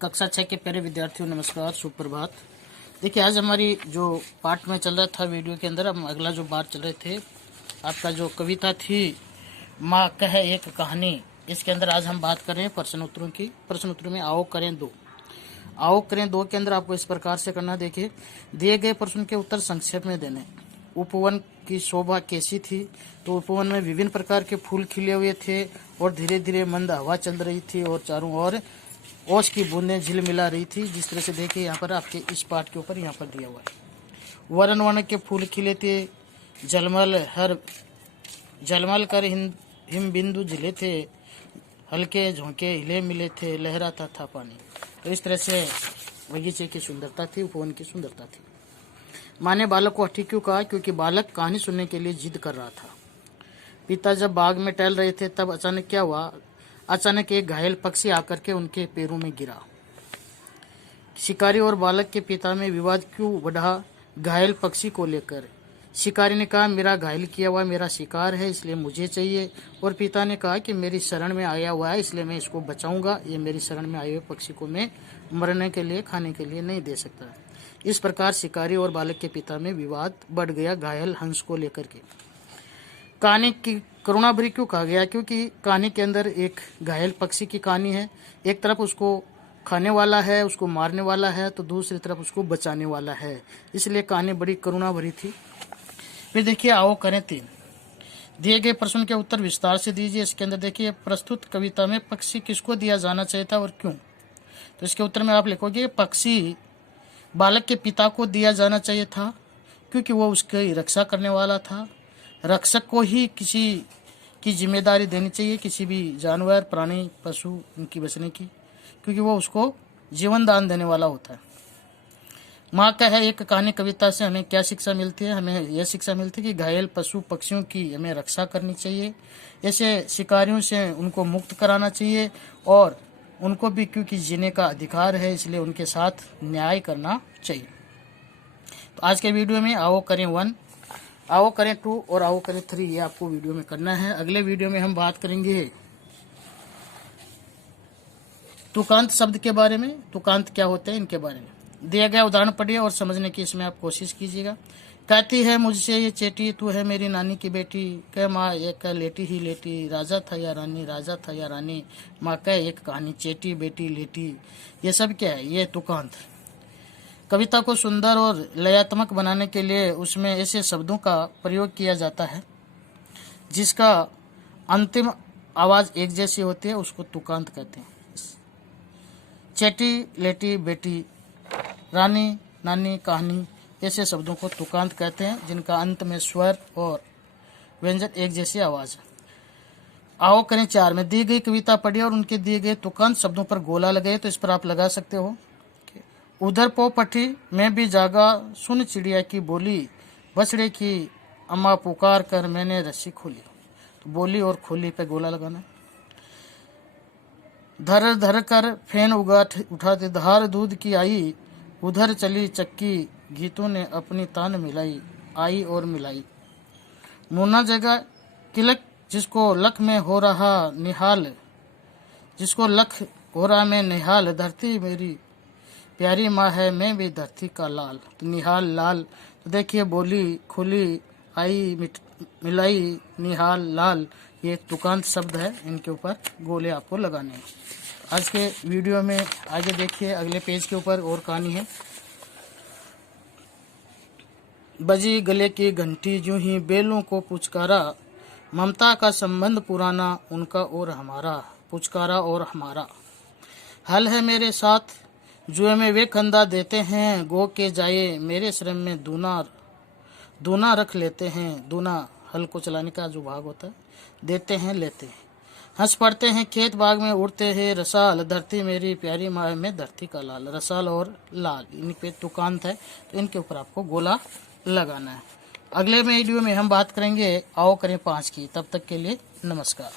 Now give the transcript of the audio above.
कक्षा 6 के प्यारे विद्यार्थियों, नमस्कार, सुप्रभात। देखिए, आज हमारी जो पाठ में चल रहा था वीडियो के अंदर, हम अगला जो बात चल रहे थे, आपका जो कविता थी माँ कह एक कहानी, इसके अंदर आज हम बात कर रहे हैं प्रश्न उत्तरों की। प्रश्न उत्तरों में आओ करें दो। आओ करें दो के अंदर आपको इस प्रकार से करना। देखिए, दिए गए प्रश्न के उत्तर संक्षेप में देने। उपवन की शोभा कैसी थी? तो उपवन में विभिन्न प्रकार के फूल खिले हुए थे और धीरे धीरे मंद हवा चल रही थी और चारों ओर ओस की बूंदें झिलमिला रही थी। जिस तरह से देखिए यहाँ पर आपके इस पाठ के ऊपर यहाँ पर दिया हुआ है। वर्ण वर्ण के फूल खिले थे, झलमल कर हिम बिंदु झिले थे, हल्के झोंके हिले मिले थे, लहराता था पानी। तो इस तरह से बगीचे की सुंदरता थी, उपवन की सुंदरता थी। माँ ने बालक को हठी क्यों कहा? क्योंकि बालक कहानी सुनने के लिए जिद कर रहा था। पिता जब बाग में टहल रहे थे तब अचानक क्या हुआ? अचानक एक घायल पक्षी आकर के उनके पैरों में गिरा। शिकारी और बालक के पिता में विवाद क्यों बढ़ा? घायल पक्षी को लेकर। शिकारी ने कहा, मेरा घायल किया हुआ मेरा शिकार है, इसलिए मुझे चाहिए। और पिता ने कहा कि मेरी शरण में आया हुआ है, इसलिए मैं इसको बचाऊंगा। ये मेरी शरण में आए हुए पक्षी को मैं मरने के लिए, खाने के लिए नहीं दे सकता। इस प्रकार शिकारी और बालक के पिता में विवाद बढ़ गया घायल हंस को लेकर के। कहानी की करुणा भरी क्यों कहा गया? क्योंकि कहानी के अंदर एक घायल पक्षी की कहानी है। एक तरफ उसको खाने वाला है, उसको मारने वाला है, तो दूसरी तरफ उसको बचाने वाला है, इसलिए कहानी बड़ी करुणा भरी थी। फिर देखिए, आओ करें 3। दिए गए प्रश्न के उत्तर विस्तार से दीजिए। इसके अंदर देखिए, प्रस्तुत कविता में पक्षी किसको दिया जाना चाहिए था और क्यों? तो इसके उत्तर में आप लिखोगे, पक्षी बालक के पिता को दिया जाना चाहिए था, क्योंकि वो उसकी रक्षा करने वाला था। रक्षक को ही किसी की जिम्मेदारी देनी चाहिए, किसी भी जानवर, प्राणी, पशु, उनकी बचने की, क्योंकि वो उसको जीवन दान देने वाला होता है। माँ का है एक कहानी कविता से हमें क्या शिक्षा मिलती है? हमें यह शिक्षा मिलती है कि घायल पशु पक्षियों की हमें रक्षा करनी चाहिए, ऐसे शिकारियों से उनको मुक्त कराना चाहिए, और उनको भी क्योंकि जीने का अधिकार है, इसलिए उनके साथ न्याय करना चाहिए। तो आज के वीडियो में आओ करें 1, आओ करें 2 और आओ करें 3, ये आपको वीडियो में करना है। अगले वीडियो में हम बात करेंगे तुकांत शब्द के बारे में, तुकांत क्या होते हैं इनके बारे में। दिया गया उदाहरण पढ़िए और समझने की इसमें आप कोशिश कीजिएगा। कहती है मुझसे ये चेटी, तू है मेरी नानी की बेटी। कह माँ एक लेटी ही लेटी, राजा था या रानी, राजा था या रानी। माँ कह एक कहानी, चेटी बेटी लेटी। ये सब क्या है? ये तुकांत। कविता को सुंदर और लयात्मक बनाने के लिए उसमें ऐसे शब्दों का प्रयोग किया जाता है जिसका अंतिम आवाज एक जैसी होती है, उसको तुकांत कहते हैं। चेटी, लेटी, बेटी, रानी, नानी, कहानी, ऐसे शब्दों को तुकांत कहते हैं जिनका अंत में स्वर और व्यंजन एक जैसी आवाज है। आओ करें 4 में दी गई कविता पढ़िए और उनके दिए गए तुकांत शब्दों पर गोला लगाए। तो इस पर आप लगा सकते हो। उधर पो पठी मैं भी जागा, सुन चिड़िया की बोली, बछड़े की अम्मा पुकार कर मैंने रस्सी खोली। तो बोली और खोली पे गोला लगाना। धर धर कर फैन उठाते धार दूध की आई, उधर चली चक्की गीतों ने अपनी तान मिलाई, आई और मिलाई। मुन्ना जगह तिलक जिसको लख में हो रहा निहाल, जिसको लख हो रहा मैं निहाल, धरती मेरी प्यारी माँ है मैं भी धरती का लाल। तो निहाल लाल। तो देखिए, बोली, खुली, आई, मिलाई, निहाल, लाल, ये तुकांत शब्द है। इनके ऊपर गोले आपको लगाने हैं। आज के वीडियो में आगे देखिए, अगले पेज के ऊपर और कहानी है। बजी गले की घंटी यूं ही बेलों को पुचकारा, ममता का संबंध पुराना उनका और हमारा, पुचकारा और हमारा। हल है मेरे साथ जुए में वे खंदा देते हैं, गो के जाए मेरे श्रम में दूना रख लेते हैं। दूना हल को चलाने का जो भाग होता है, देते हैं लेते हैं। हंस पड़ते हैं खेत बाग में उड़ते हैं रसाल, धरती मेरी प्यारी माँ में धरती का लाल। रसाल और लाल, इन पे तुकांत है, तो इनके ऊपर आपको गोला लगाना है। अगले वीडियो में हम बात करेंगे आओ करें 5 की। तब तक के लिए नमस्कार।